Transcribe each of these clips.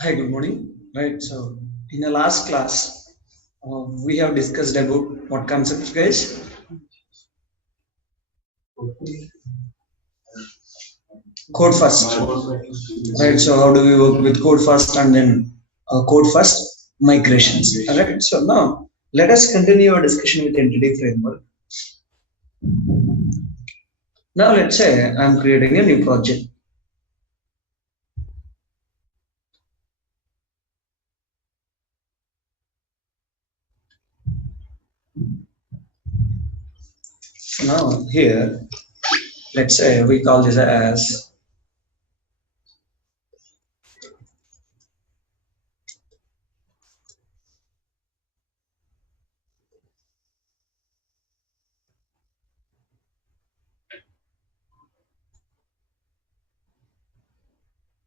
Hi, good morning. Right, so in the last class, we have discussed about what concepts, guys? Code first. Right, so how do we work with code first and then code first migrations? All right, so now let us continue our discussion with entity framework. Now let's say I'm creating a new project. So now here, let's say we call this as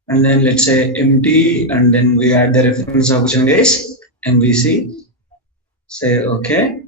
and then let's say empty and then we add the reference option guys MVC. Say okay.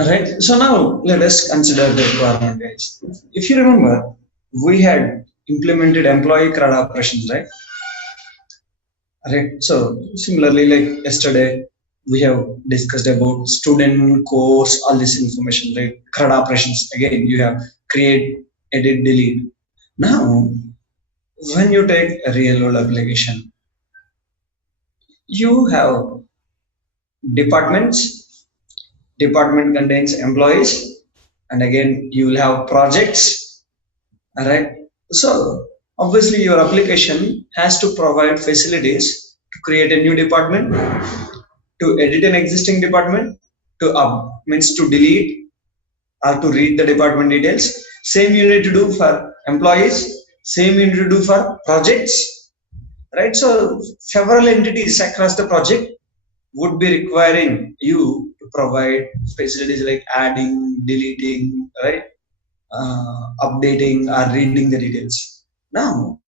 Alright, so now let us consider the requirement guys. If you remember, we had implemented employee CRUD operations, right? Alright, so similarly like yesterday, we have discussed about student, course, all this information, right? CRUD operations, again, you have create, edit, delete. Now, when you take a real world application, you have departments, department contains employees, and again, you will have projects. All right. So obviously your application has to provide facilities to create a new department, to edit an existing department, to up means to delete or to read the department details. Same you need to do for employees. Same you need to do for projects. Right. So several entities across the project would be requiring you to provide facilities like adding, deleting, right? Updating or reading the details. Now,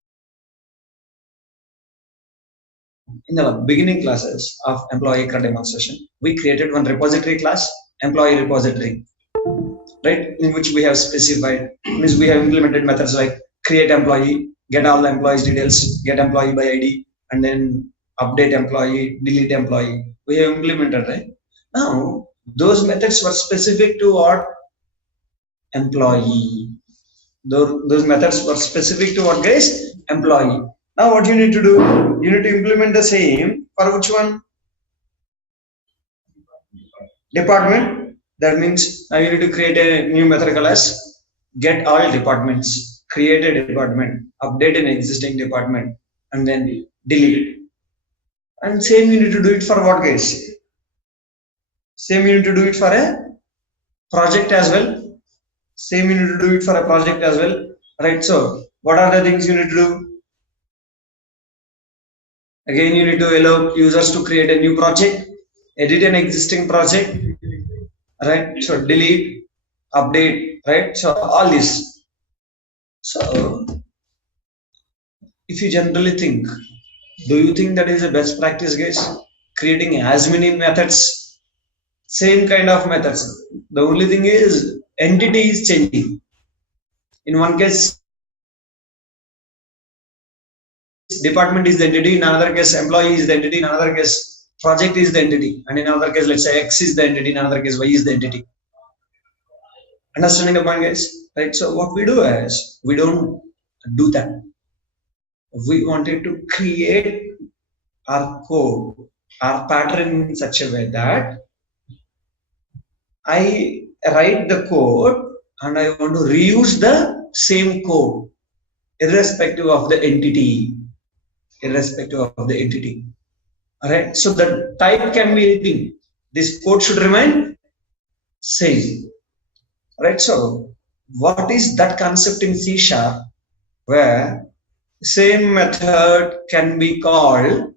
in the beginning classes of employee CRUD demonstration, we created one repository class, employee repository, right? In which we have specified, means we have implemented methods like create employee, get all the employees details, get employee by ID, and then update employee, delete employee. We have implemented, right? Now, those methods were specific to what? Employee. Those methods were specific to what guys? Employee. Now what you need to do? You need to implement the same for which one? Department. That means now you need to create a new method called as get all departments, create a department, update an existing department, and then delete. And same you need to do it for what guys? Same you need to do it for a project as well. Same you need to do it for a project as well. Right. So what are the things you need to do? Again, you need to allow users to create a new project, edit an existing project, right? So delete, update, right? So all this. So if you generally think, do you think that is a best practice, guys? creating as many methods, same kind of methods. The only thing is entity is changing. In one case, department is the entity, in another case, employee is the entity, in another case, project is the entity, and in another case, let's say X is the entity, in another case, Y is the entity. Understanding the point, guys? Right? So, what we do is we don't do that. We wanted to create our code, our pattern in such a way that I write the code and I want to reuse the same code irrespective of the entity. Irrespective of the entity. Alright, so the type can be anything. This code should remain same. Alright, so what is that concept in C sharp where same method can be called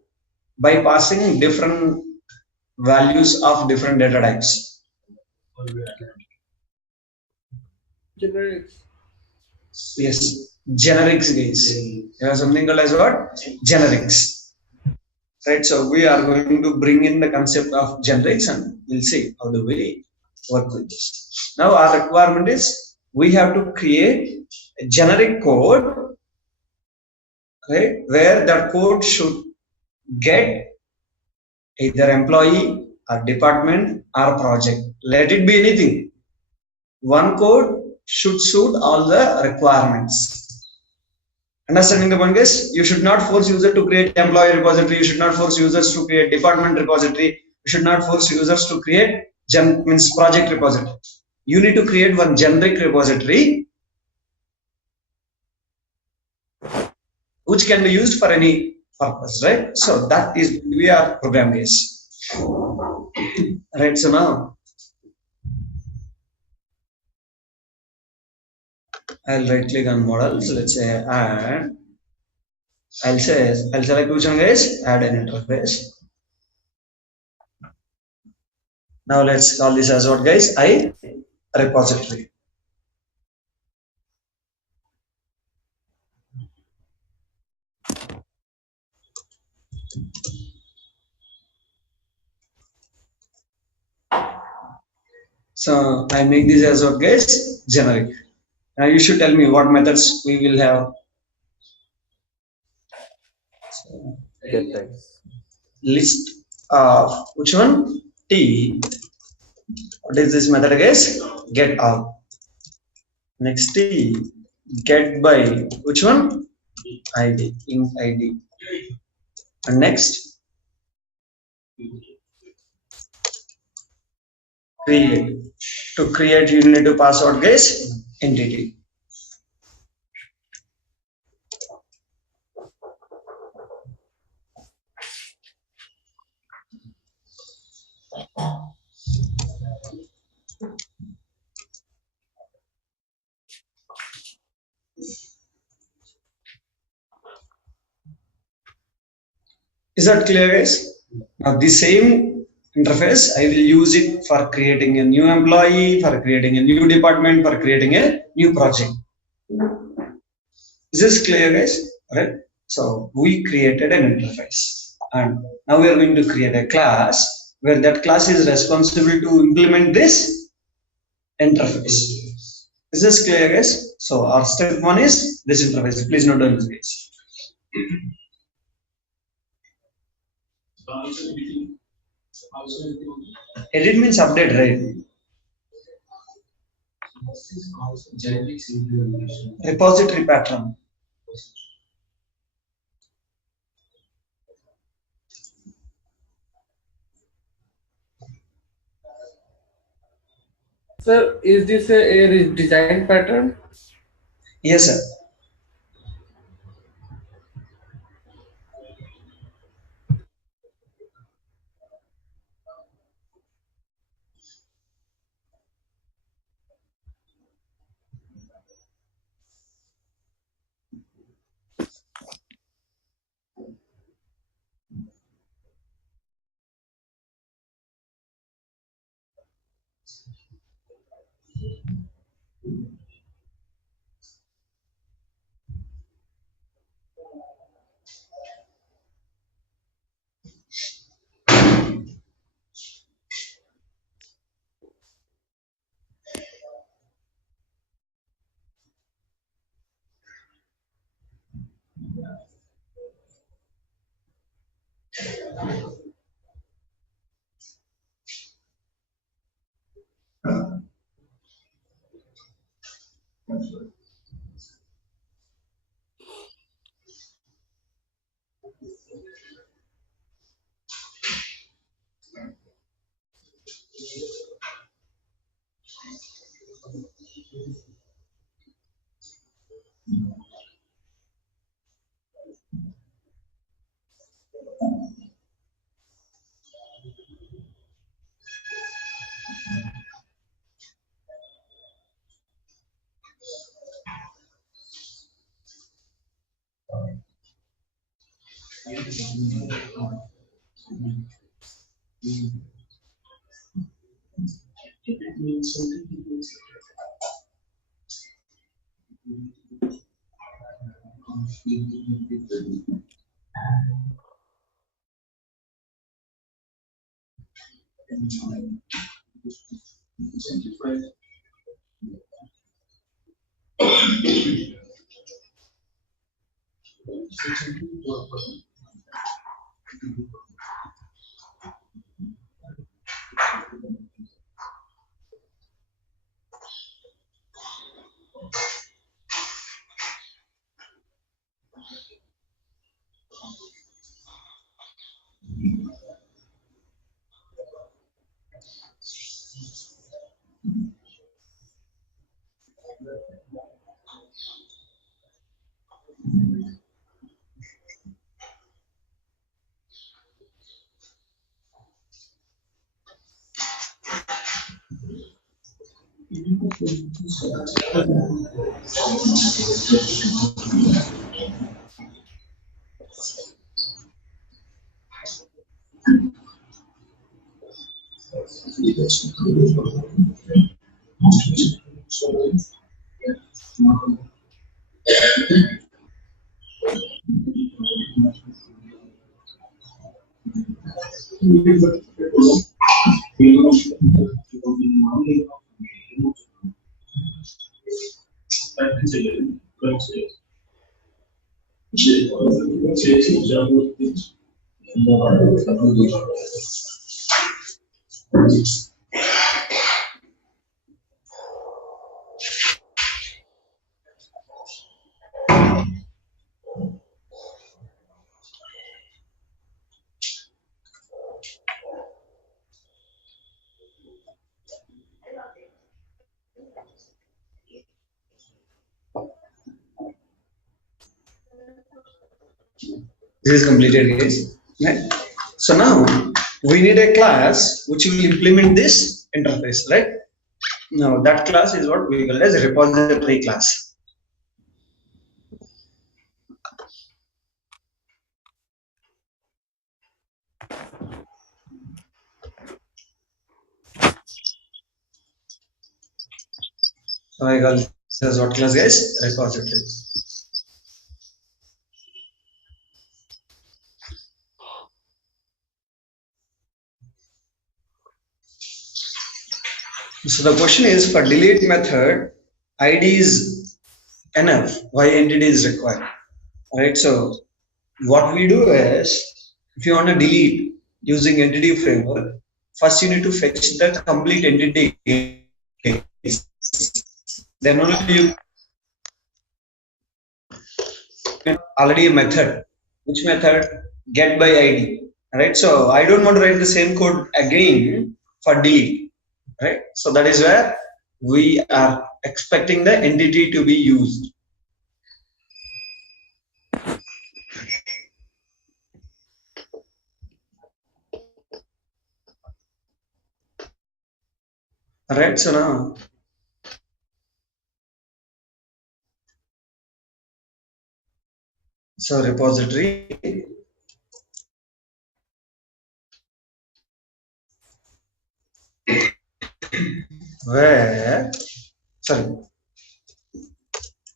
by passing different values of different data types? Generics. Yes, generics guys. There are something called as what? Generics. Right, so we are going to bring in the concept of generics and we'll see how do we work with this. Now our requirement is we have to create a generic code, right, where that code should get either employee or department or project. Let it be anything. One code should suit all the requirements. Understanding the point, guys? You should not force user to create employee repository. You should not force users to create department repository. You should not force users to create means project repository. You need to create one generic repository which can be used for any purpose, right? So that is we are program guys. Right. So now I'll right click on models. Let's say add. I'll select which one, guys? Add an interface. Now let's call this as what, guys? I repository. So I make this as what, guys? Generic. Now you should tell me what methods we will have. So, Get types. list of which one? T. What is this method, guys? Get out. Next T. Get by which one? ID. Int ID. And next create. To create, you need to pass out, guys, entity. Is that clear, guys? Now the same interface, I will use it for creating a new employee, for creating a new department, for creating a new project. Is this clear, guys? Right? So we created an interface, and now we are going to create a class where that class is responsible to implement this interface. Is this clear, guys? So our step one is this interface. Please note down this, guys. Edit means update, right? Repository pattern. Sir, is this a design pattern? Yes, sir. This is completed, guys. Right? So now we need a class which will implement this interface, right? Now that class is what we call as a repository class. So I call this as what class, guys? Repository. So the question is, for delete method, ID is enough. Why entity is required? Alright, so what we do is, if you want to delete using entity framework, first you need to fetch the complete entity. Then only you already a method. Which method? Get by ID. Right. So I don't want to write the same code again for delete. Right. So that is where we are expecting the entity to be used. Alright, so now repository where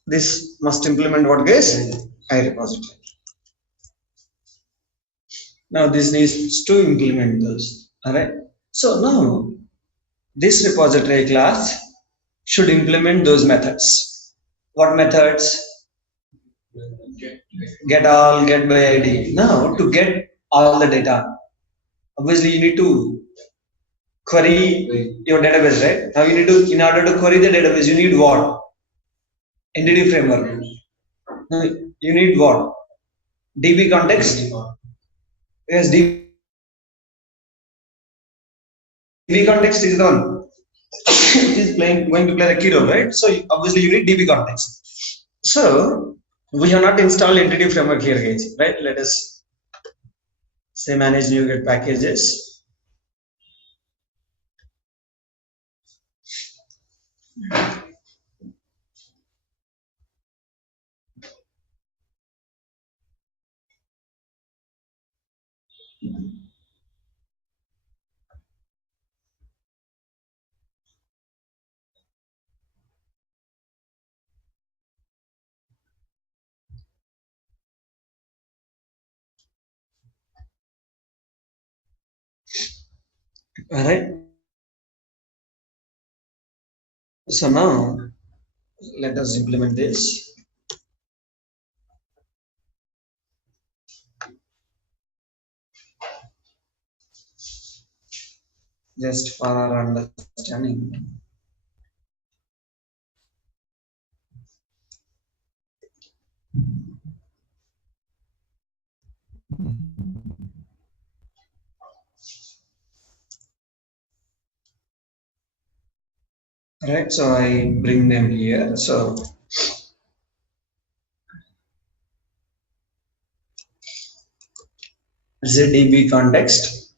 this must implement what, guys? I repository. Now this needs to implement those. Alright. So now this repository class should implement those methods. What methods? Get all, get by ID. Now to get all the data, obviously you need to query your database, right? Now you need to, in order to query the database, you need what? Entity framework. Now you need what? DB context. Yes, DB context is the one which is going to play the key role, right? So obviously you need DB context. So we have not installed entity framework here, guys, right? Let us say manage NuGet packages. All right. So now let us implement this. Just for our understanding. Right, so I bring them here. So ZDB context,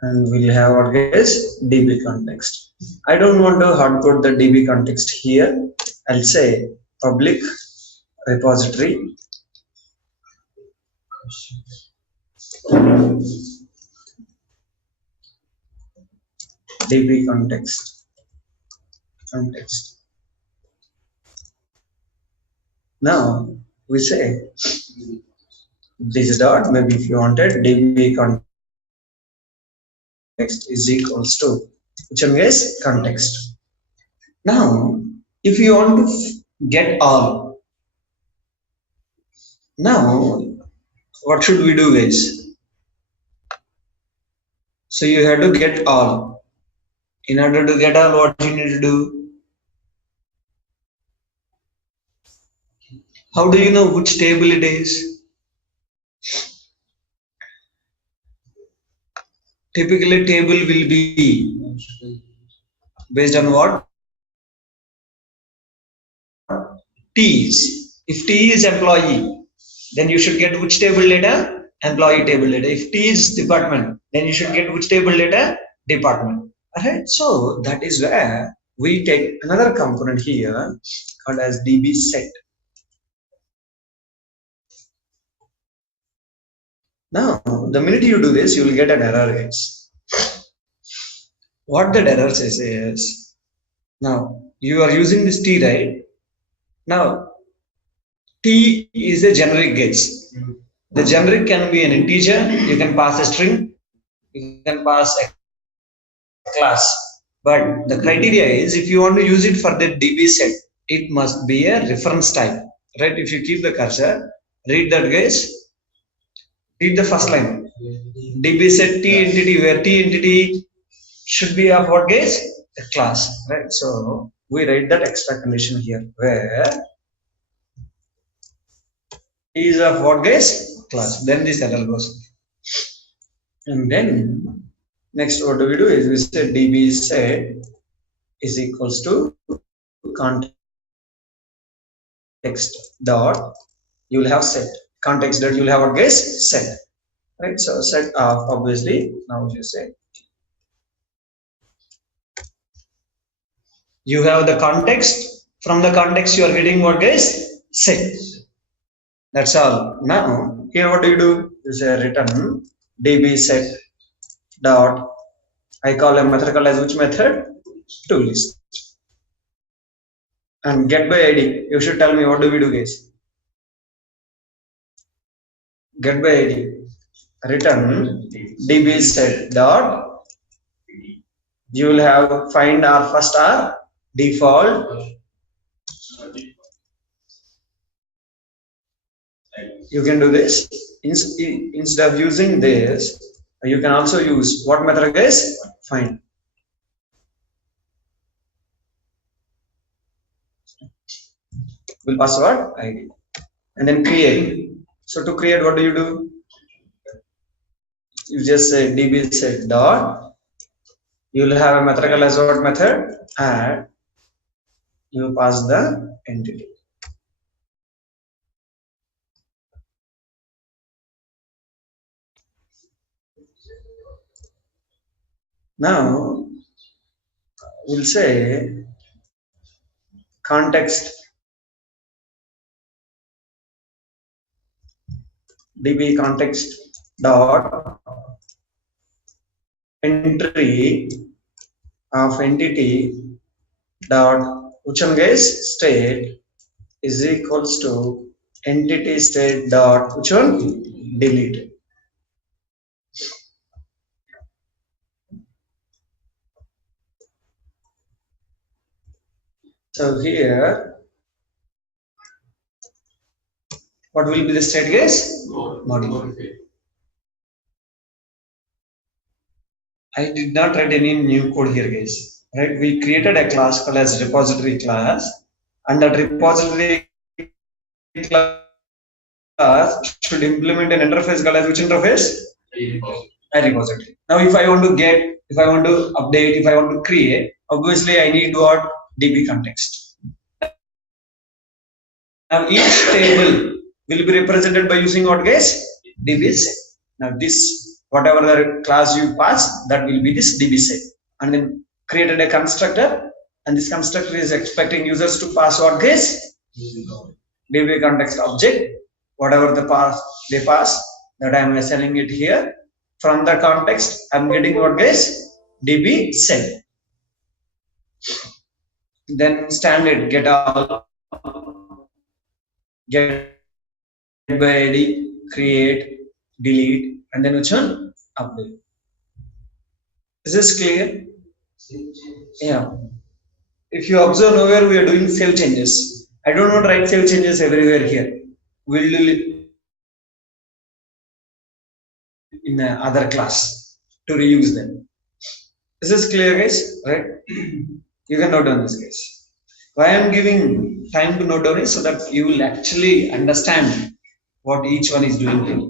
and we'll have what is DB context. I don't want to hard code the DB context here. I'll say public repository DB context. Now we say this dot, maybe if you wanted DB context is equals to which one is context. Now if you want to get all, now what should we do, guys? So you have to get all. In order to get all, what you need to do? How do you know which table it is? Typically table will be based on what? T is. If T is employee, then you should get which table data? Employee table data. If T is department, then you should get which table data? Department. Alright, so that is where we take another component here called as DB set. Now, the minute you do this, you will get an error, guys. What that error says is, now you are using this T, right? Now, T is a generic, guys. The generic can be an integer, you can pass a string, you can pass a class. But the criteria is if you want to use it for the DB set, it must be a reference type, right? If you keep the cursor, read that, guys. Read the first line. DB set T entity, where T entity should be of what, guys? A class, right? So we write that extra condition here where T is of what, guys? Class. Then this error goes. And then next what do we do is we say DB set is equals to context dot you will have set context dot you will have a guess set, right? So set of obviously now you say you have the context, from the context you are getting what guess set. That's all. Now here what do? You say return DB set dot I call a method called as which method? To list. And get by ID. You should tell me what do we do, guys? Get by ID. Return DB set dot. You will have find our first R default. You can do this instead of using this. You can also use what method, guys? Find. Will password ID. and then create. So to create, what do? You just say db set dot. You will have a method called as what method? Add. You pass the entity. Now we'll say context db context dot entry of entity dot which one guys state is equals to entity state dot which one delete. So here what will be the state guys? Modify. I did not write any new code here guys. Right? We created a class called as repository class, and that repository class should implement an interface called as which interface? A repository. Now if I want to get, if I want to update, if I want to create, obviously I need what? DB context. Now each table will be represented by using what guys? DB set. Now this, whatever the class you pass, that will be this DB set. And then created a constructor, and this constructor is expecting users to pass what guys? DB context object, whatever the pass they pass, that I am assigning it here. From the context, I am getting what guys? DB set. Then standard get all, get by ID, create, delete, and then which one? Update. Is this clear? Yeah. If you observe nowhere, we are doing save changes. I don't want to write save changes everywhere here. We'll do it in other class to reuse them. Is this clear, guys? Right? You can note down this, guys. Why I am giving time to note down is so that you will actually understand what each one is doing here.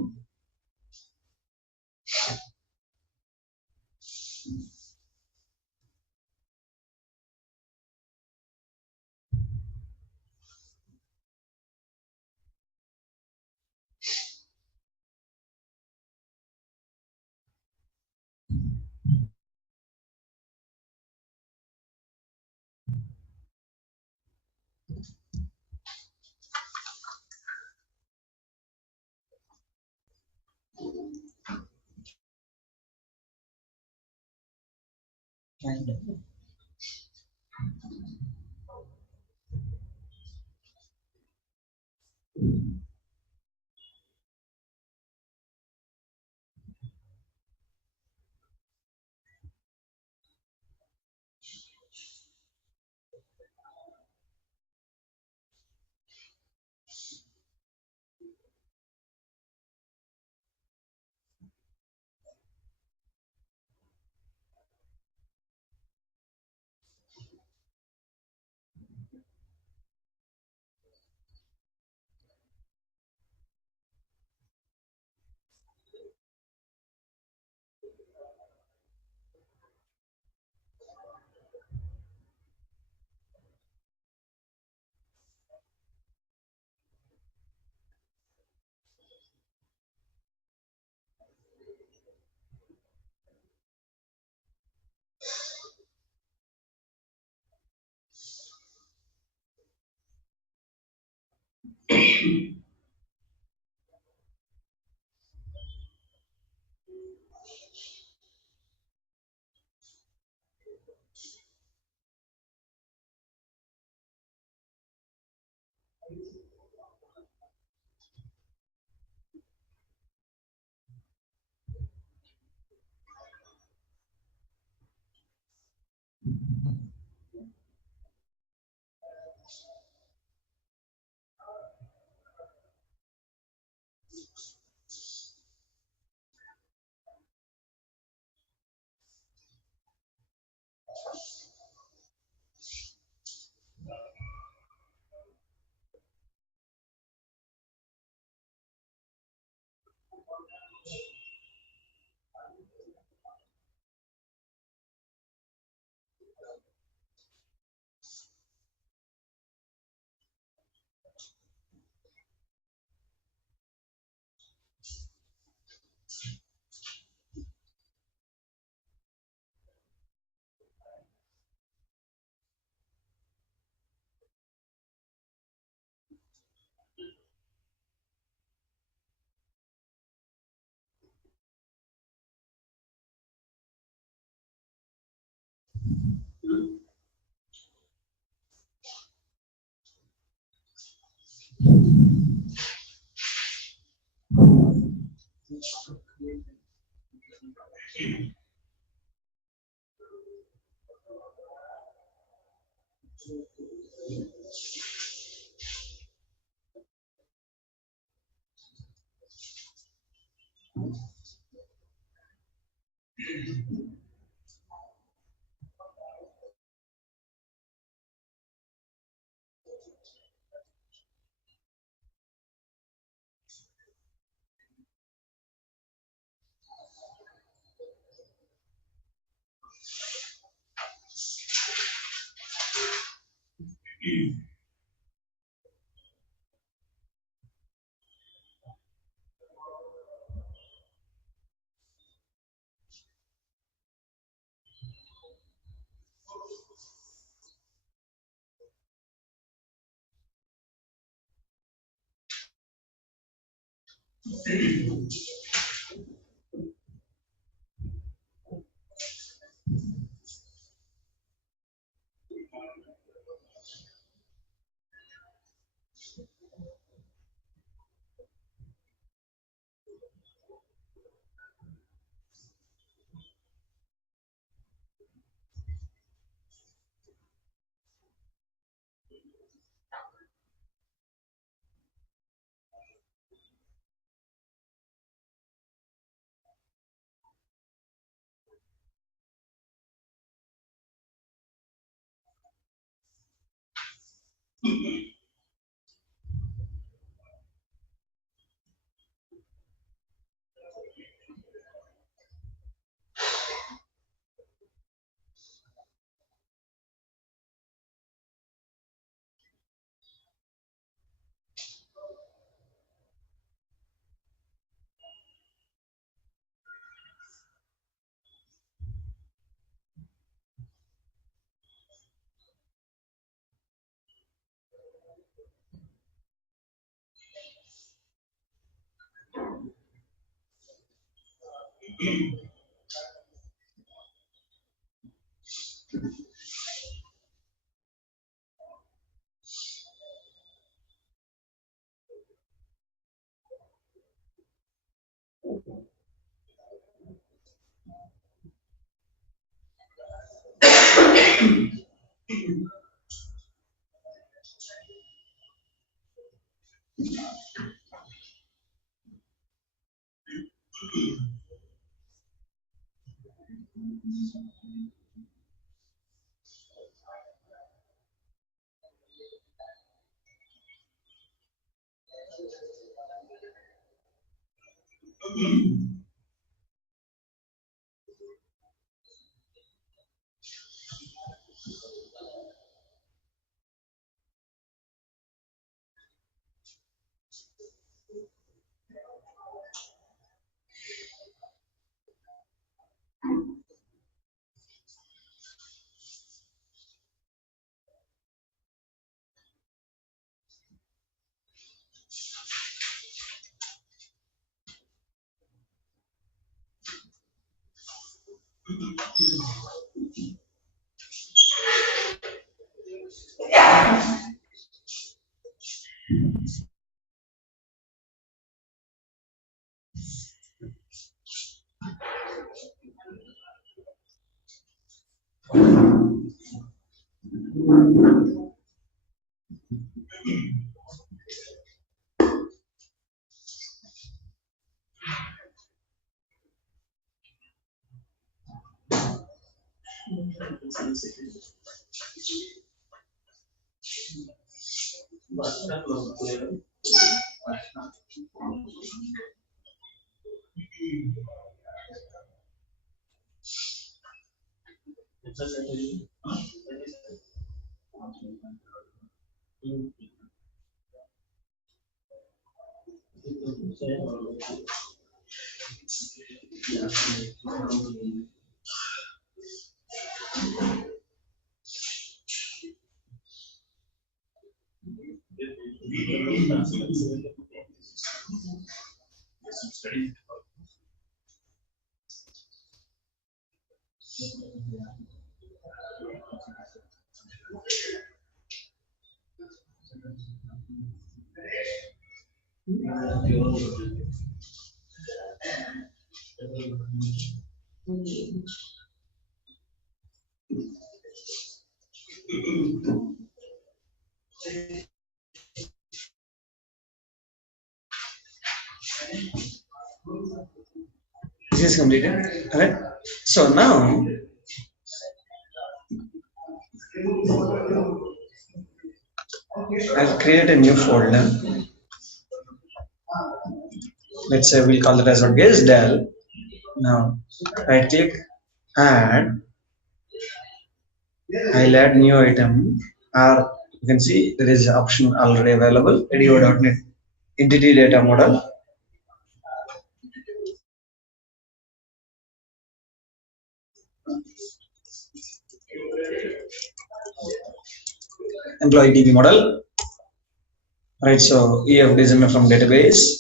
This is completed. Alright. So now I'll create a new folder. Let's say we'll call it as our guest del. Now right click, add. I'll add new item, or you can see there is an option already available. ADO.NET Entity Data Model. Employee DB model. Right, so EF designer from database.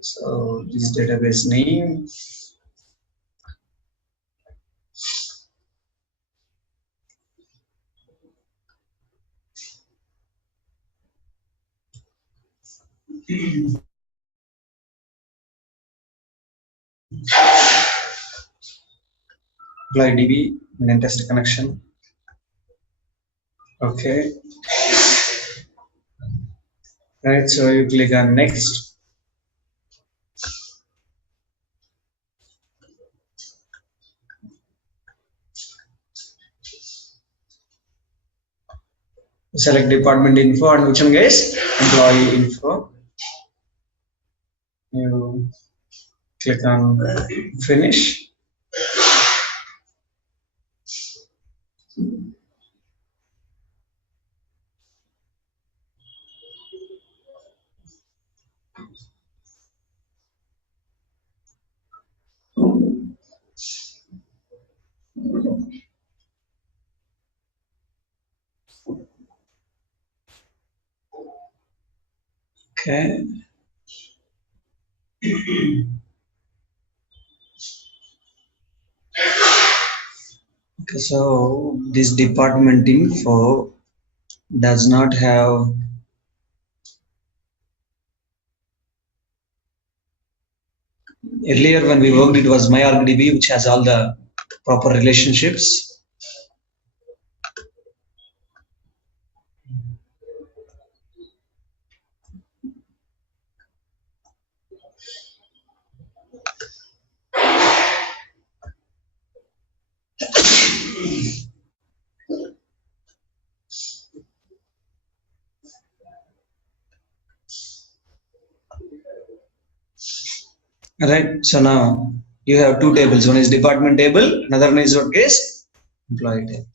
So this database name. Employee DB and then test connection. Okay. Right, so you click on next. Select department info and which one, guys? Employee info. You click on finish. Okay. Okay, so this department info does not have earlier when we worked it was MyArcDB, which has all the proper relationships. Right, so now you have two tables. One is department table, another one is what case? Employee table.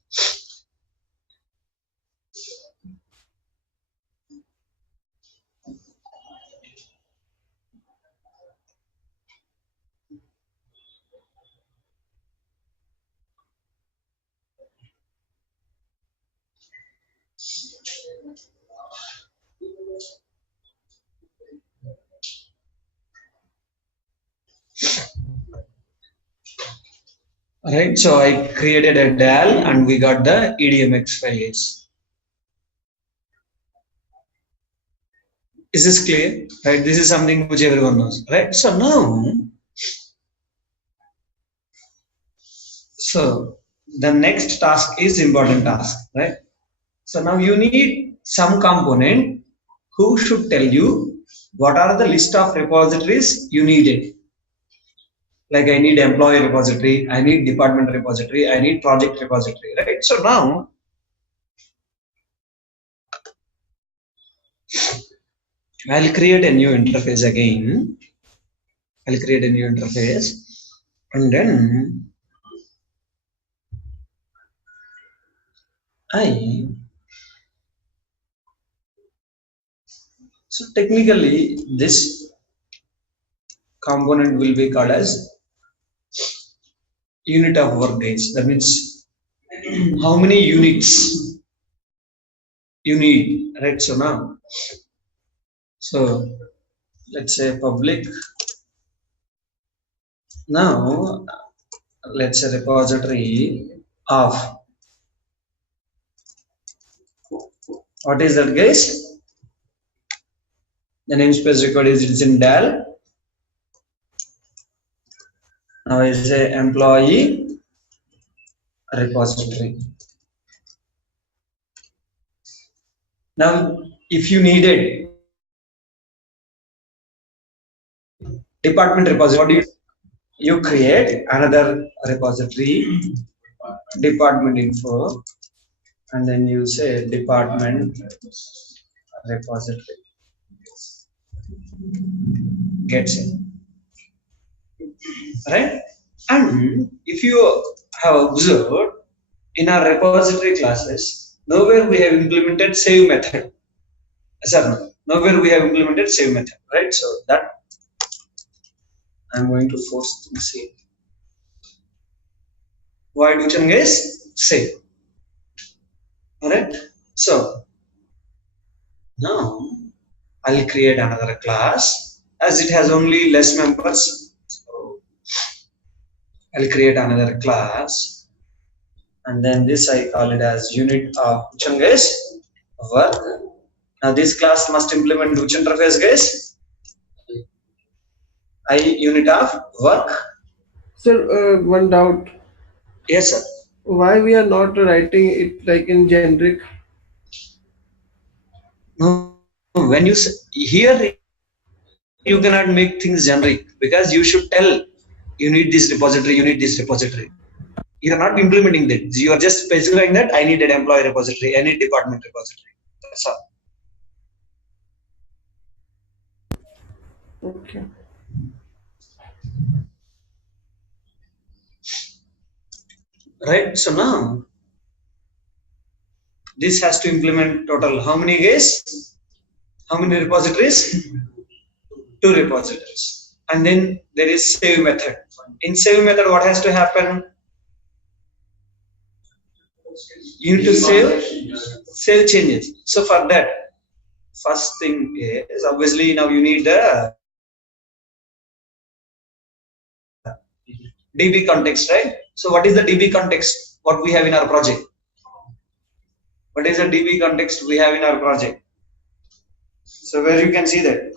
Right, so I created a DAL and we got the EDMX files. Is this clear? Right, this is something which everyone knows. Right, so now, so the next task is important task. Right, so now you need some component who should tell you what are the list of repositories you needed. Like I need employee repository, I need department repository, I need project repository, right? So now I'll create a new interface again. I'll create a new interface and then so technically this component will be called as unit of work days. That means how many units you need, right? So now, so let's say public. Now let's say repository of What is that, guys? The namespace record is in del. Now I say employee repository. Now if you needed department repository, you create another repository, department info, and then you say department repository gets it, right? And if you have observed in our repository classes, nowhere we have implemented save method. Yes or no? Nowhere we have implemented save method, right? So that I'm going to force things here. Why do you guys save? Alright. So now I'll create another class as it has only less members. So I'll create another class and then this I call it as unit of guys work. Now this class must implement which interface, guys? I unit of work. Sir, one doubt. Yes, sir. Why we are not writing it like in generic? No, when you here you cannot make things generic because you should tell you need this repository, you need this repository. You are not implementing that. You are just specifying that I need an employee repository, I need department repository. That's all. Okay. Right. So now this has to implement total how many guys? How many repositories? Two repositories. And then there is save method. In save method, what has to happen? You need to save changes. So for that, first thing is obviously now you need the DB context, right? So what is the DB context? What we have in our project? What is the DB context we have in our project? So where you can see that.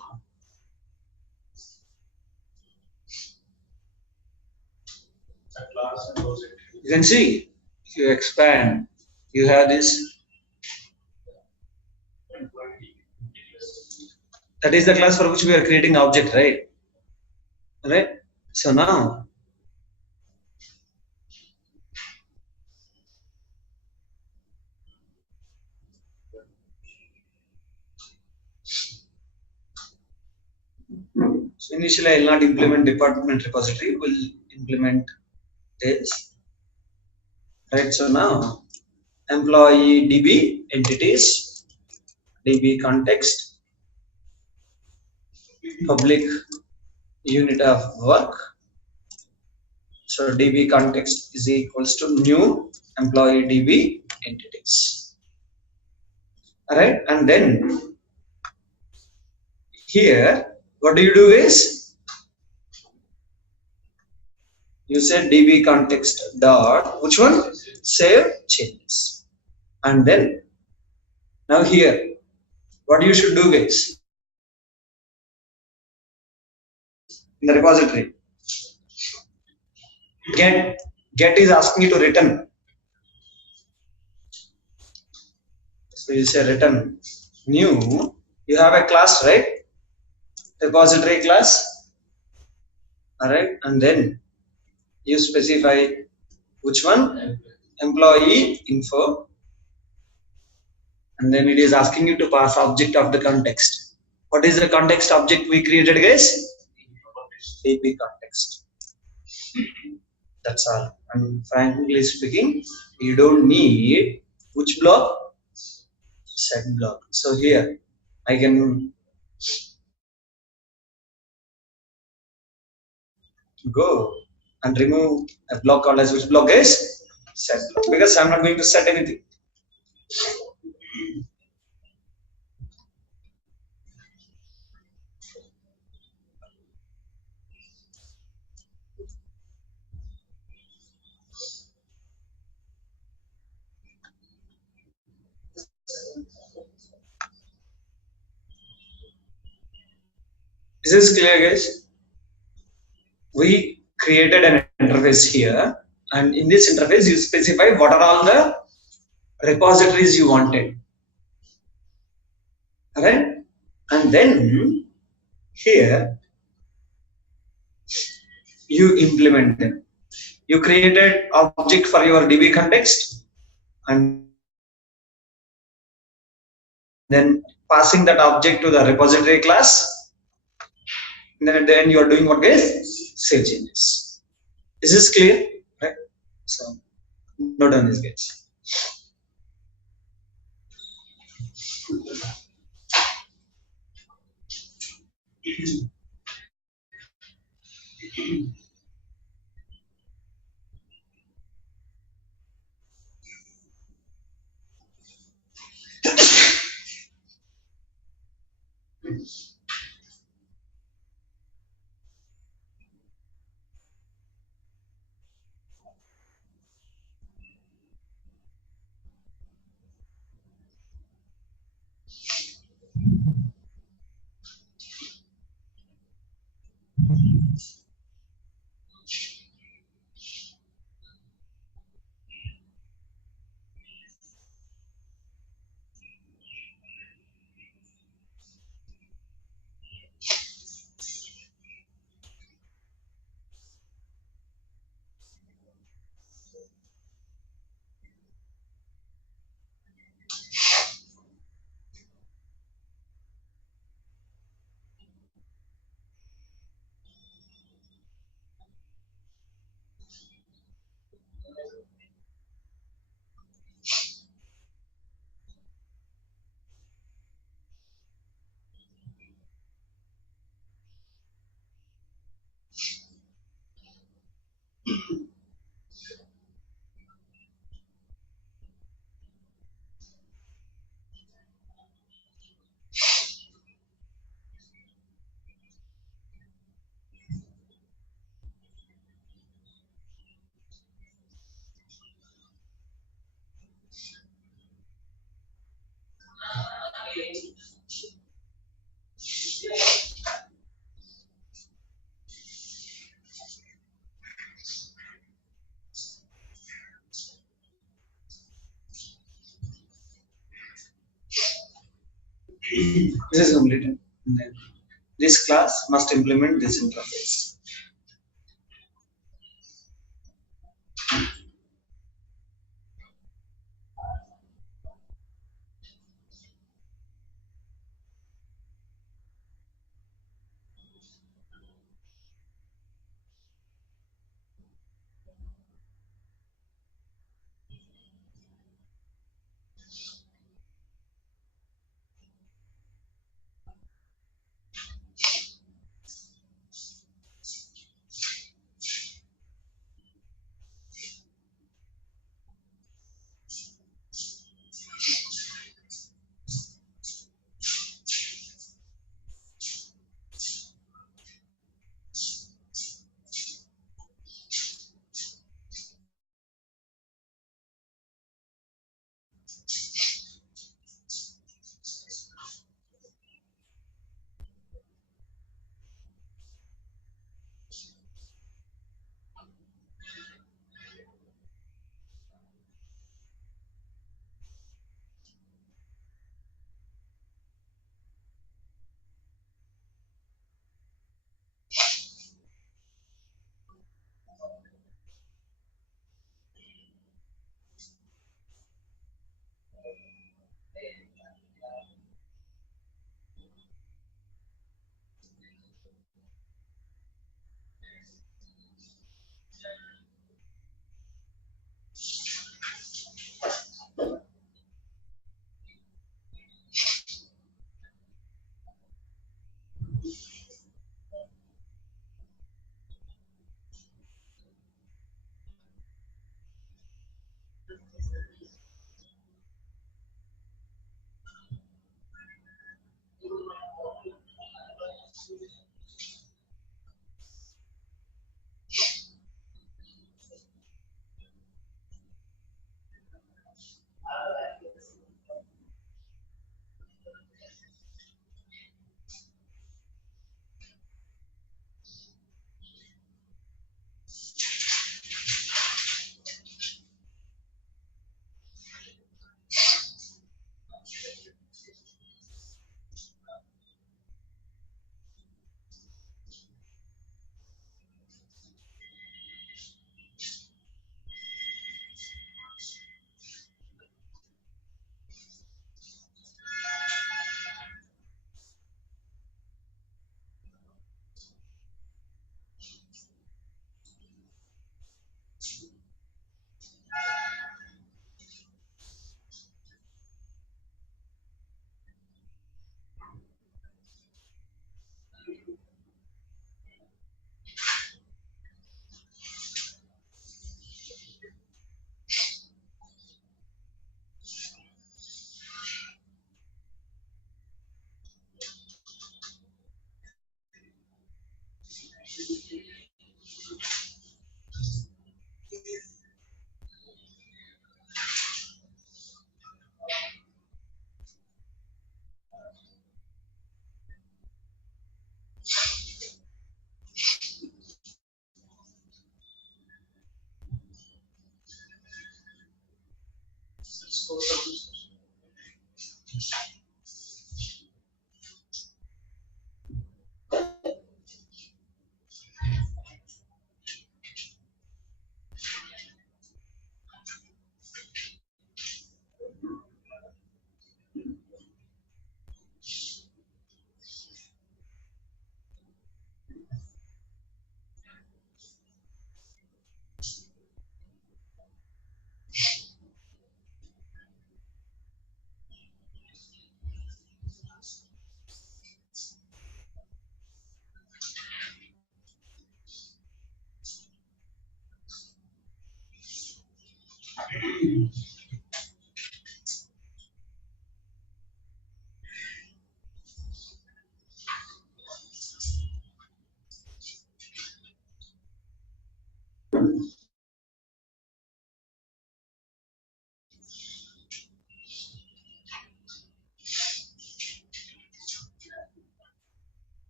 You can see if you expand, you have this. That is the class for which we are creating object, right? Right. So now so initially I will not implement department repository, we'll implement this. Right. So now employee DB entities, DB context, public unit of work. So DB context is equals to new employee DB entities. Alright, and then here what do you do is you say DB context dot which one? Save changes. And then now here what you should do guys in the repository get is asking you to return. So you say return new. You have a class, right? Repository class. Alright, and then you specify which one? Employee info. And then it is asking you to pass object of the context. What is the context object we created, guys? DB context. That's all. And frankly speaking, you don't need which block? Set block. So here I can go and remove a block called as which block is set block because I'm not going to set anything. Is this clear, guys? We created an interface here, and in this interface, you specify what are all the repositories you wanted, right? And then here you implement them. You created object for your DB context, and then passing that object to the repository class. And then at the end, you are doing what, guys? Save changes. Is this clear? Right? So note on this, guys. This is completed. And then this class must implement this interface.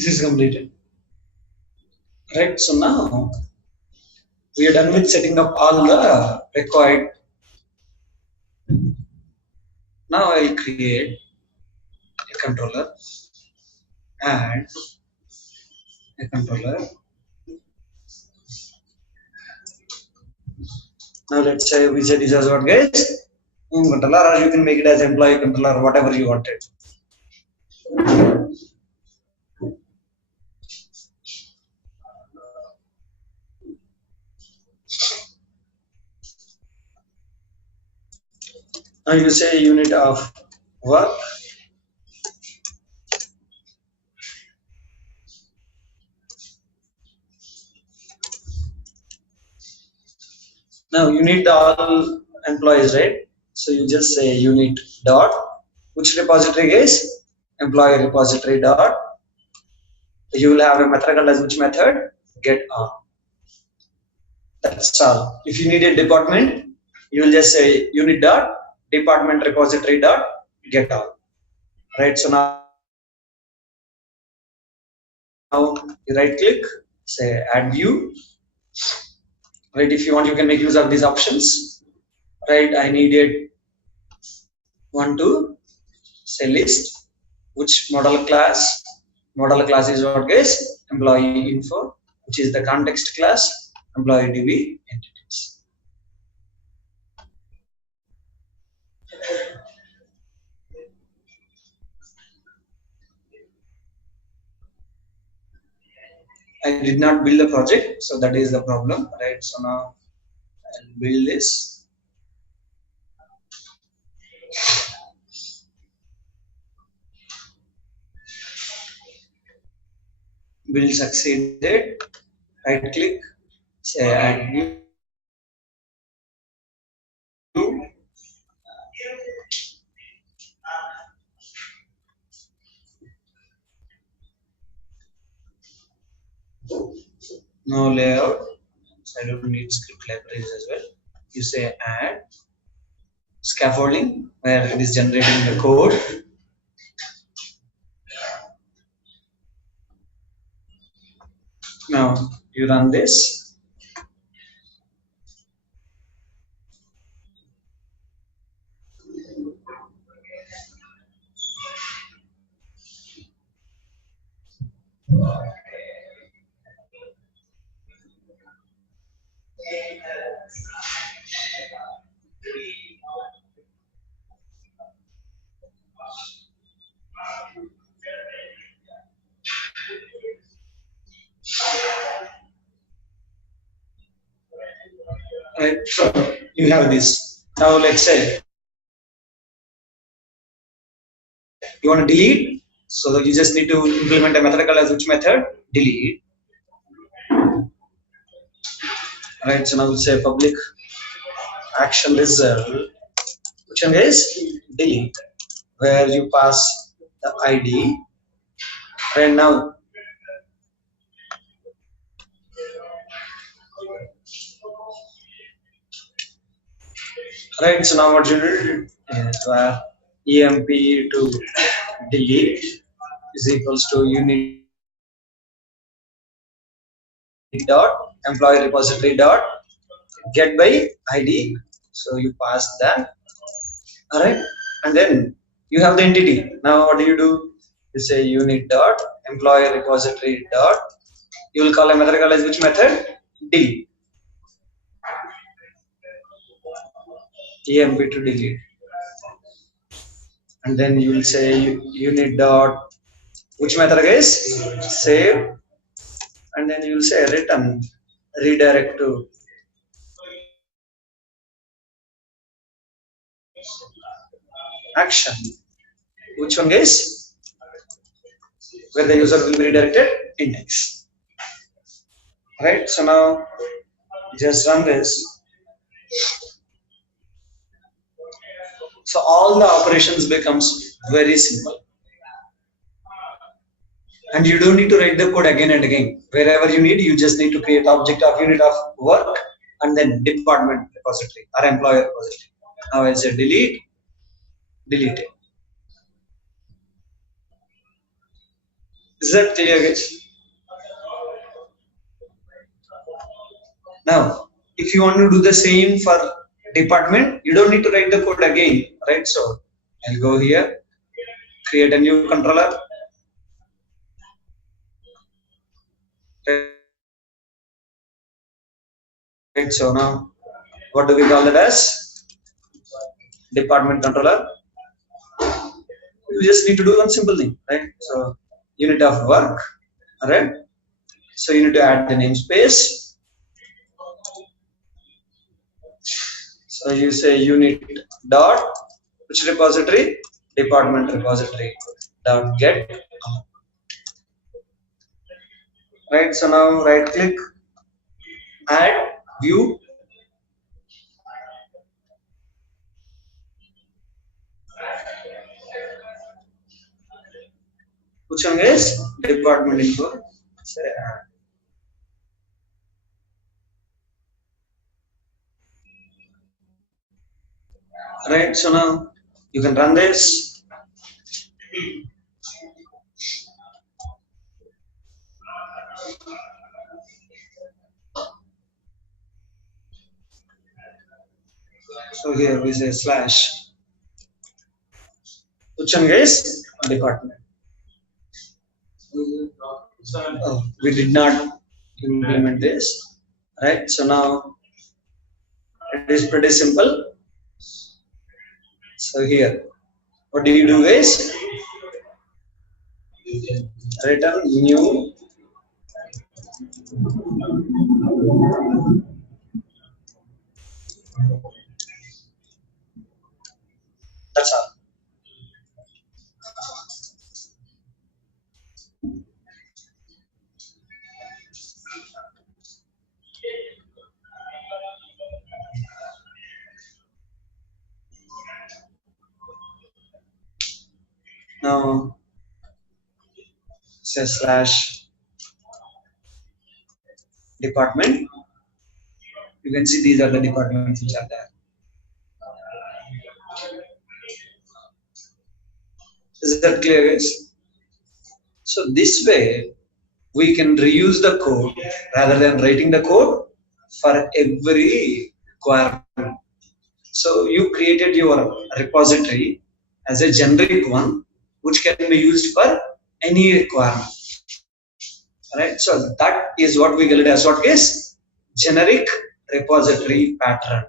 This is completed. Right. So now we are done with setting up all the required. Now I'll create a controller, add a controller. Now let's say we set this as what, guys? Home controller, or you can make it as employee controller, whatever you wanted. Now you say unit of work. Now you need all employees, right? So you just say unit dot, which repository is employee repository dot. You will have a method called as which method? Get all. That's all. If you need a department, you will just say unit dot department repository dot get all. Right. So now you right click, say add view. Right. If you want, you can make use of these options. Right. I needed one to say list, which model class. Model class is what is employee info, which is the context class, employee DB entities. I did not build the project, so that is the problem, right? So now I'll build this. Build succeeded. Right click, say add view. No layout. So I don't need script libraries as well. You say add scaffolding where it is generating the code. Now you run this. Right, so you have this. Now let's say you want to delete, so you just need to implement a method called as which method? Delete. Right, so now we'll say public action result, which one is delete, where you pass the ID. Right now, right, so now what you do is emp to delete is equals to unit dot employee repository dot get by ID. So you pass that. All right, and then you have the entity. Now what do? You say unit dot employee repository dot. You will call a method called as which method? Delete. Emp to delete. And then you will say unit dot which method is save, and then you will say return redirect to action, which one is where the user will be redirected index. Right, so now just run this. So all the operations becomes very simple, and you don't need to write the code again and again. Wherever you need, you just need to create object of unit of work and then department repository or employer repository. Now I say delete it. Is that clear, guys? Now, if you want to do the same for department, you don't need to write the code again, right? So I'll go here, create a new controller. Right, so now what do we call that as? Department controller. You just need to do one simple thing, right? So unit of work, alright? So you need to add the namespace. So you say unit dot which repository? Department repository dot get. Right, so now right click, add, view. Which one is department info? Say add. Right, so now you can run this. So here we say slash. Which one is department? Oh, we did not implement this, right? So now it is pretty simple. So here, what do you do is return new. That's all. Now say slash department. You can see these are the departments which are there. Is that clear, guys? So this way we can reuse the code rather than writing the code for every requirement. So you created your repository as a generic one, which can be used for any requirement. Right? So that is what we call it as what is generic repository pattern.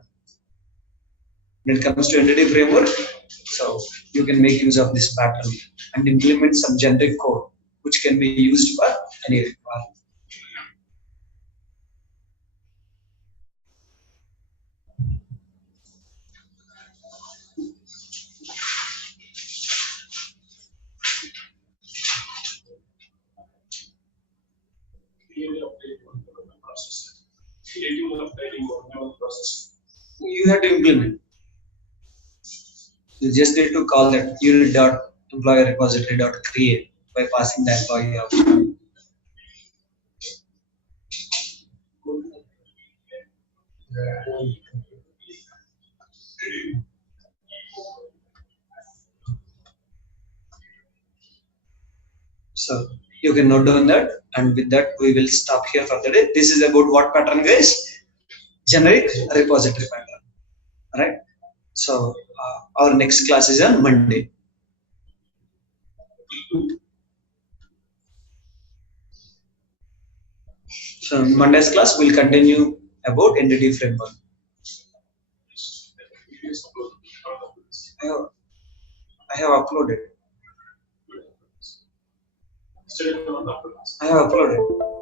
When it comes to entity framework, so you can make use of this pattern and implement some generic code which can be used for any requirement. You have to implement. You just need to call that unit.employee repository.create by passing the employee option. So you can note down that, and with that we will stop here for the day. This is about what pattern, guys? Generic repository pattern. Right? So our next class is on Monday. So Monday's class will continue about entity framework. I have uploaded. I have uploaded.